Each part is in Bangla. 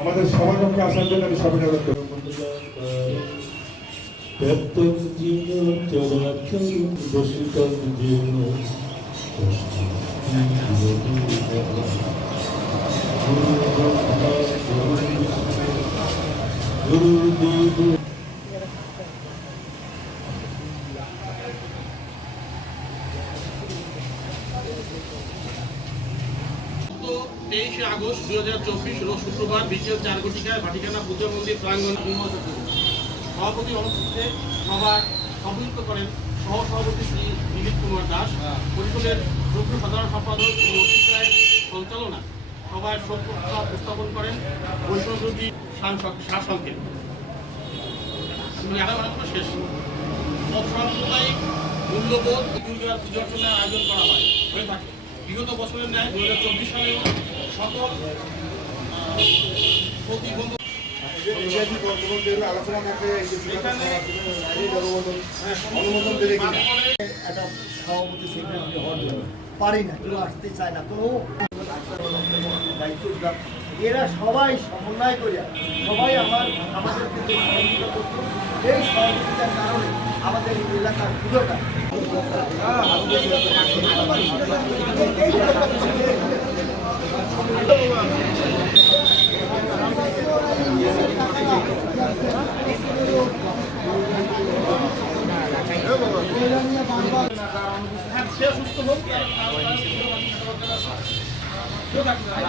আমাদের সবার পক্ষে আসার জন্য আমি সবাই অনুরোধ করব প্রত্যেক জীব চরাচর বসিতন জীব গুরুদেব তেইশে আগস্ট দুই হাজার চব্বিশ রোজ শুক্রবার বিকেল চার ঘটিকায় ভাটিকানা পূজা মন্দির প্রাঙ্গণ সভাপতি অনুষ্ঠিতে সভার সভাপতিত্ব করেন সহ সভাপতি শ্রী দিলীপ কুমার দাস। পরিষদের যুগ্ম সাধারণ সম্পাদক শ্রী অসিত রায়ের সঞ্চালনা সভায় শোক উপস্থাপন ককরেন বৈষ্ণবী আলোচনা শেষ। সবসাম্প্রদায়িক মূল্যবোধ দুর্গা আয়োজন করা হয়। হয়ে থাকে। বিগত বছরের ন্যায় দু হাজার চব্বিশ সালেও সকল আহ, প্রতিবন্ধ আলোচনা দেবে একটা সভাপতি সেক্রেটারি হওয়ার না আসতে চায় না কোনো। এরা সবাই সমন্বয় করিয়া সবাই আমার করতো এই সহযোগিতার কারণে আমাদের এলাকার পুজোটা হ্যাঁ সে সুস্থ হোক তার- তার- তার সুস্থ বাকি সবার আছে। কেউ থাকবে না।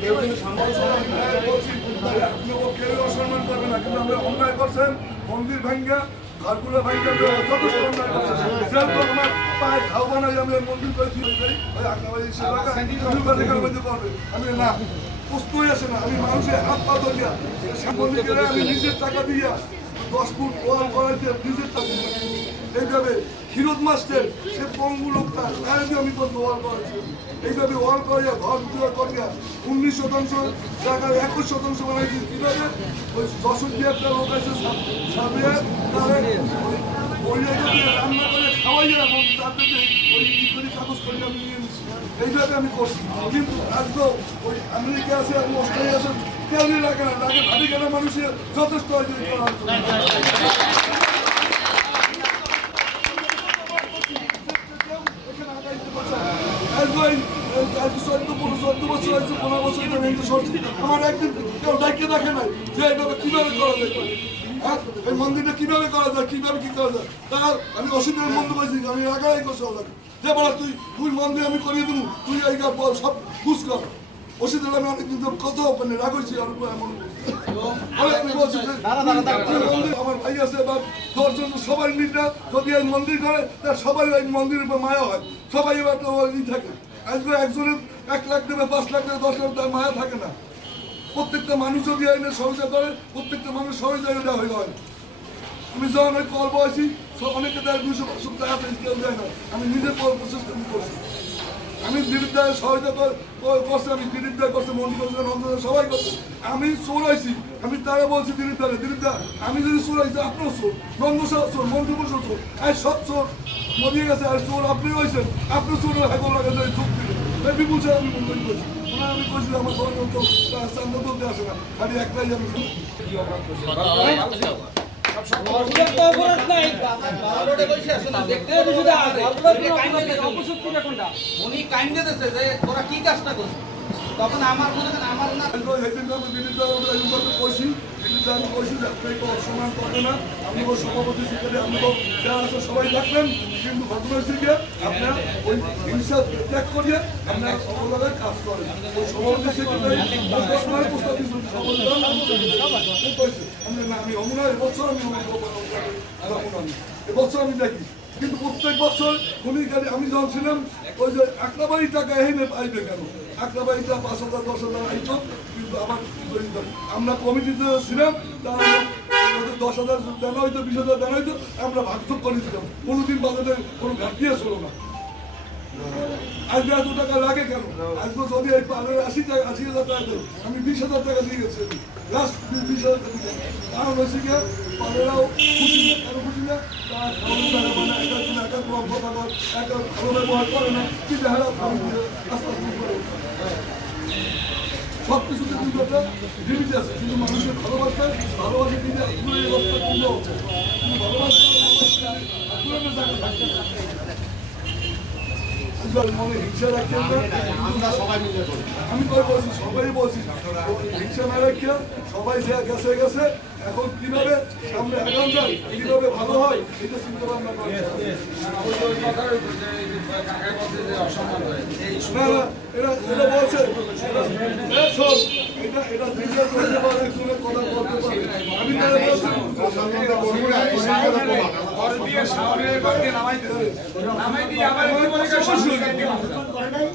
কেউ কিন্তু সম্মান কেউ অসম্মান করবে না কিন্তু আমরা অন্যায় করছেন মন্দির ভাঙ্গা ঘরগুলো ভাঙ্গা যথেষ্ট অন্যায় করছেন আমার পায়ে ঘাও বানাই আমি মন্দির করে ফিরে যাই ওই আগ্রাবাদী সেবা মধ্যে করবে আমি না প্রশ্নই আসে না আমি মানুষের হাত পা ধরিয়া আমি নিজের টাকা দিয়া দশ ফুট ওয়াল করাইতে নিজের টাকা। এইভাবে হিরোদ মাস্টার, সে পঙ্গু লোকটা তার আমি করব ওয়াল করেছি এইভাবে ওয়াল করিয়া, ঘর দুয়ার করিয়া, উনিশ শতাংশ জায়গায় একুশ শতাংশ বানাইছি কীভাবে? ওই দিয়ে একটা লোক আছে রান্না করে তাদেরকে ওই কাগজ আমি এইভাবে আমি করছি। কিন্তু আজকেও ওই আমেরিকা আছে এবং অস্ট্রেলিয়া আছে, কেউই লাগে না। ভাবি গেলে মানুষের যথেষ্ট হয়েছে এই করার জন্য। আমার একদিন কেউ ডাইকে দেখে নাই যে এইভাবে কীভাবে করা যায় হ্যাঁ এই মন্দিরটা কীভাবে করা যায় কীভাবে কি করা যায়? তারা আমি অসুবিধার মন্দির বলছি আমি একাই করছি ওদেরকে যে বলা তুই তুই মন্দির আমি করিয়ে দেবো তুই এই গা বল সব বুঝ কর। অসুবিধা আমি অনেক কিন্তু কত মানে রাগ হয়েছি আর এমন। আমার ভাই আছে বা দশজন সবাই মিলটা যদি এই মন্দির করে তার সবাই এই মন্দিরের উপর মায়া হয়। সবাই এবার তো ই থাকে। আজকে একজনের এক লাখ দেবে পাঁচ লাখ দেবে দশ লাখ তার মায়া থাকে না। প্রত্যেকটা মানুষ যদি এনে সহযোগিতা করে প্রত্যেকটা মানুষ সহযোগিতা হয়ে হয়। আমি যখন ওই কল বয়সি অনেকে দুশো পাঁচশো টাকা কেউ দেয় না আমি নিজে প্রচেষ্টা আমি করছি আমি দিলীপ দায়ের সহায়তা কর- কর- করছে আমি দিলীপ দায় করছে মন্ত্রী করছে নন্দন সবাই করছে আমি চোরাইছি আমি তারা বলছি দিলীপ দাকে দিলীপ দা আমি যদি চোরাইছি আপনার চোর নন্দ সাহ চোর মন্ত্রী বসু চোর আর সব চোর মরিয়ে গেছে আর চোর আপনি হয়েছেন আপনি চোর হাগল লাগাতে চোখ দিলেন এই বিপুল আমি মন্ত্রী করছি আমি কইছি আমার মতো চান্দ তুলতে আসে না খালি একটাই আমি উনি কাইন্ডে দিছে যে তোরা কি কাজটা করছিস তখন আমার মনে হয় আমার না সভাপতি সেখানে আমি যারা আছে সবাই থাকবেন। কিন্তু ঘটনা গিয়ে আপনার ওই হিংসা ত্যাগ করিয়ে আপনার সকলের কাজ করেন। ওই দিয়েছেন আমি অমুনা এবছর আমি এবছর আমি দেখি। কিন্তু প্রত্যেক বছর উনি খালি আমি যখন ছিলাম, ওই যে একটা বাড়ি টাকা এনে পাইবে কেন? একটা বাড়িটা পাঁচ হাজার, দশ হাজার আইতো, কিন্তু আমার। আমরা কমিটিতে ছিলাম, তারা দশ হাজার দেওয়া হইতো বিশ হাজার দেওয়া হইতো আমরা ভাগযোগ করে দিতাম কোনোদিন বাজারে কোনো ঘাটতি ছিল না। আজকে এত টাকা লাগে কেন? আজকে যদি এই পালের আশি টাকা, আশি হাজার টাকা দেয়, আমি বিশ হাজার টাকা দিয়ে গেছি লাস্ট বিশ হাজার টাকা। কারণ হচ্ছে গিয়ে পালেরাও খুশি না, কেন খুশি না? তারা খাওয়ানো টাকা মানে একা কিনা একা কম কথা কর, একা ভালো ব্যবহার করে না হেরা খাওয়ান আস্তে আস্তে সব কিছুতে কিন্তু একটা লিমিট আছে। কিন্তু মানুষের ভালোবাসা ভালোবাসা কিন্তু ভালোবাসা কিন্তু ভালোবাসা আপনার মনে হিংসা রাখছেন না আমি তো বলছি সবাই বলছি হিংসা না রাখিয়া সবাই যে গেছে গেছে এখন কীভাবে সামনে এখন যান কীভাবে ভালো হয় এটা চিন্তা ভাবনা করে না না এটা এটা বলছে এটা- এটা এটা করতে পারে একজনের কথা বলতে পারে আমি তাহলে বলছি সম্মানটা করব না এই সম্মানটা প্রমাণ।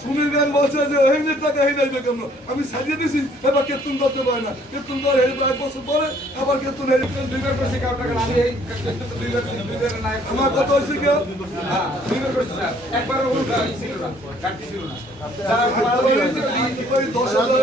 সুনীল ব্যান বলছে যে হেনের টাকা হে যাইবে কেন আমি সাজিয়ে দিছি, এবার কেতন করতে পারে না। কেতন করে হেরে প্রায় বছর পরে আবার কেতন হেরে দুইবার করছে আমার কথা হচ্ছে কি ওই দশ হাজার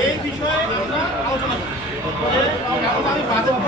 এই বিষয়ে আমরা আলোচনা করি এখন আমি বাজেট করলাম ছয় লাখ চাঁদা উঠল আমার দুই লাখ খরচ কিন্তু আমার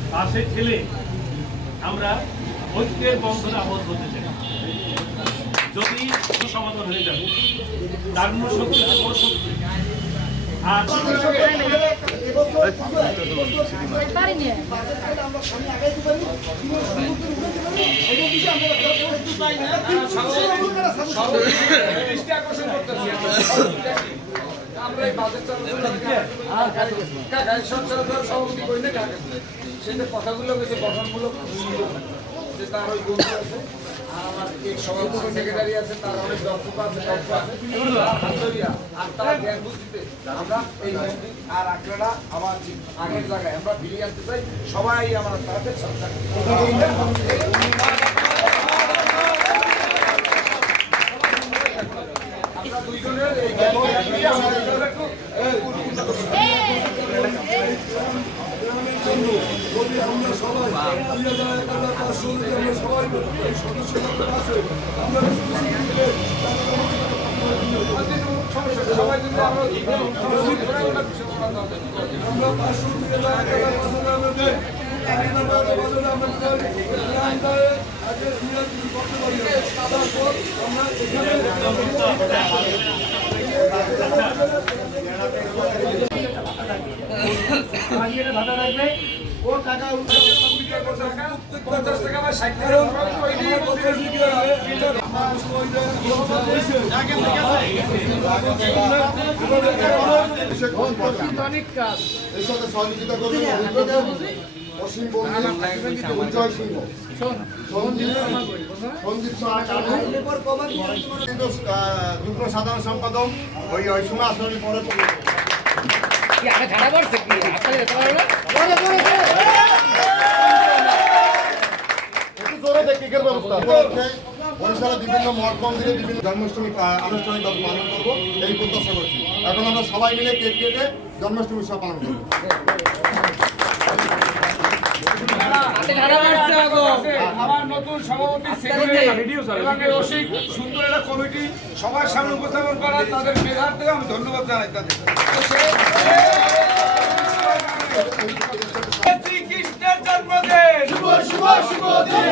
সে ঠেলে আমরা ঐক্যের বন্ধনে আবদ্ধ হতে চাই। যদি সমাধান হয়ে যাবে তার শক্তি শক্তি আর আমরা সামনে আগাইতে পারি আমরা এই বাজেট সভাপতি করি না সেটা কথাগুলো বেশি গঠনমূলক। যে তার ওই বন্ধু আছে আর আমার সভাপতি সেক্রেটারি আছে তার অনেক দক্ষ আছে আমরা এই আর আগ্রাটা আবার আগের জায়গায় আমরা ফিরিয়ে আনতে চাই সবাই আমার দুইজনের জ্ঞান বুদ্ধি আমরা টাকা পঞ্চাশ টাকা বা ষাট টাকা সহযোগিতা করবেন অসীম উজ্জ্বল সিংহ সঞ্জীব যুগ্ম সাধারণ সম্পাদক ওই ওই সময় আসলে পরে বরিশালের বিভিন্ন মঠ মন্দিরে বিভিন্ন জন্মাষ্টমী আহ, পালন করব এই প্রত্যাশা করছি এখন আমরা সবাই মিলে কেক কেটে জন্মাষ্টমী উৎসব পালন করব আমার নতুন সভাপতি সেক্রেটারি এবং রসিক সুন্দর একটা কমিটি সবার সামনে উপস্থাপন করা তাদের মেধার থেকে আমি ধন্যবাদ জানাই তাদের। শ্রীকৃষ্ণের জন্মদিন শুভ শুভ শুভ দিন